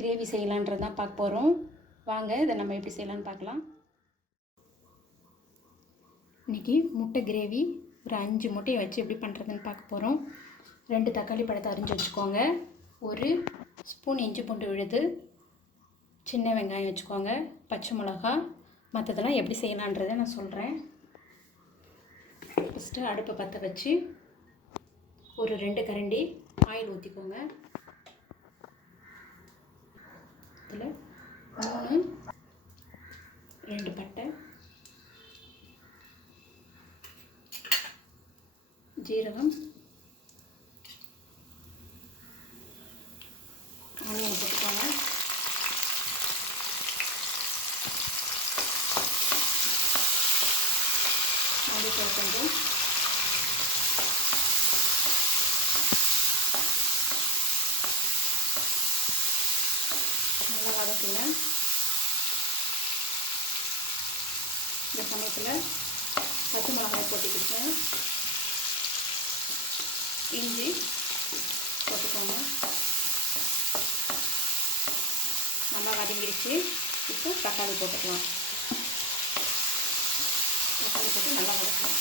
Gravy செய்யலான்றது தான் பார்க்க போகிறோம். வாங்க இதை நம்ம எப்படி செய்யலான்னு பார்க்கலாம். இன்றைக்கி முட்டை கிரேவி ஒரு 5 முட்டையை வச்சு எப்படி பண்ணுறதுன்னு பார்க்க போகிறோம். 2 தக்காளி பழத்தை அரிஞ்சு வச்சுக்கோங்க. 1 ஸ்பூன் இஞ்சி பூண்டு விழுது, சின்ன வெங்காயம் வச்சுக்கோங்க, பச்சை மிளகா. மற்றதெல்லாம் எப்படி செய்யலான்றதை நான் சொல்கிறேன். ஃபஸ்ட்டு அடுப்பை பற்ற வச்சு ஒரு 2 கரண்டி ஆயில் ஊற்றிக்கோங்க. இதில் 3 2 பட்டை, ஜீரகம், ஆனியன் போட்டுக்கோங்க. மல்லித்தூள் கொஞ்சம், நல்லா வதக்குங்க. இந்த சமயத்தில் பச்சை மிளகாய் போட்டுக்கிட்டு இஞ்சி போட்டுக்கோங்க. நல்லா வதங்கிடுச்சு. இப்போ தக்காளி போட்டுக்கலாம். தக்காளி போட்டு நல்லா வதக்கலாம்.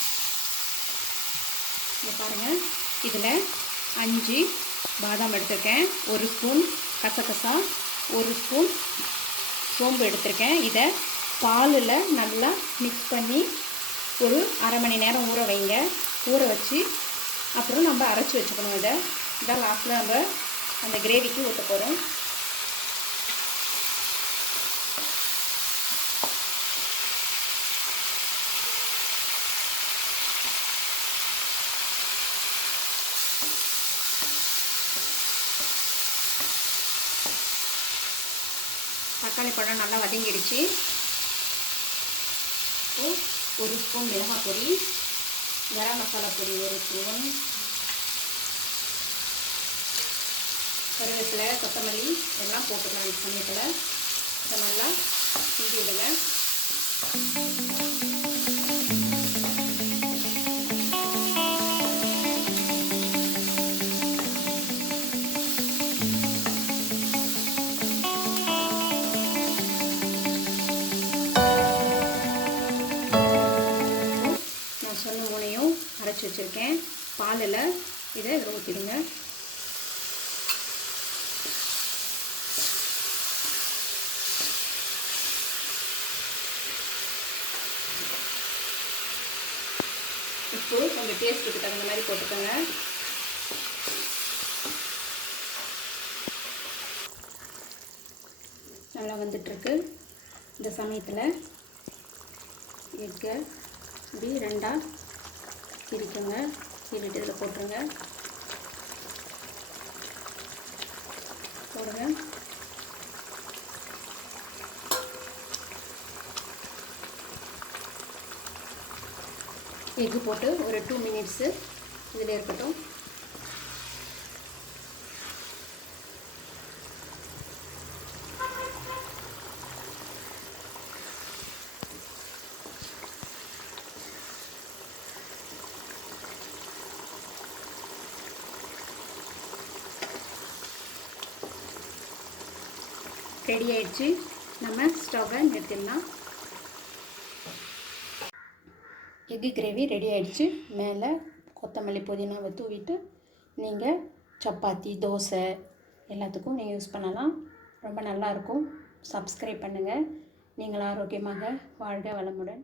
இங்கே பாருங்கள், இதில் 5 பாதாம் எடுத்திருக்கேன், 1 ஸ்பூன் கசகசா, 1 ஸ்பூன் சோம்பு எடுத்திருக்கேன். இதை பாலில் நல்லா மிக்ஸ் பண்ணி ஒரு அரை மணி நேரம் ஊற வைங்க. ஊற வச்சு அப்புறம் நம்ம அரைச்சி வச்சுக்கணும். இதான் லாஸ்ட்டில் நம்ம அந்த கிரேவிக்கு ஊற்ற போகிறோம். தக்காளி பழம் நல்லா வதங்கிடுச்சு. ஒரு ஸ்பூன் மிளகாய் பொடி, கரம் மசாலா பொடி 1 ஸ்பூன், கருவேப்பிலை, கொத்தமல்லி எல்லாம் போட்டுக்கலாம். இந்த சமயத்தில் இதை நல்லா கிண்டி விடுங்க. சொன்ன மூணையும் அரைச்சி வச்சுருக்கேன். பாலில் இதை ஊற்றிடுங்க. உப்பு கொஞ்சம் டேஸ்ட்டுக்கு தகுந்த மாதிரி போட்டுக்கோங்க. நல்லா வந்துட்டுருக்கு. இந்த சமயத்தில் எக்கை இப்படி 2ஆக பிரிக்கோங்க. கீறிட்டு இதில் போட்டுருங்க. போடுங்க. எக்கு போட்டு ஒரு 2 மினிட்ஸு இதில் இருக்கட்டும். ரெடி ஆயிடுச்சு. நம்ம ஸ்டவ்வை நிறுத்திடலாம். எக்கு கிரேவி ரெடி ஆயிடுச்சு. மேலே கொத்தமல்லி புதினாவை தூவிட்டு நீங்கள் சப்பாத்தி, தோசை எல்லாத்துக்கும் நீங்கள் யூஸ் பண்ணலாம். ரொம்ப நல்லாயிருக்கும். சப்ஸ்கிரைப் பண்ணுங்கள். நீங்கள் ஆரோக்கியமாக வாழ்க வளமுடன்.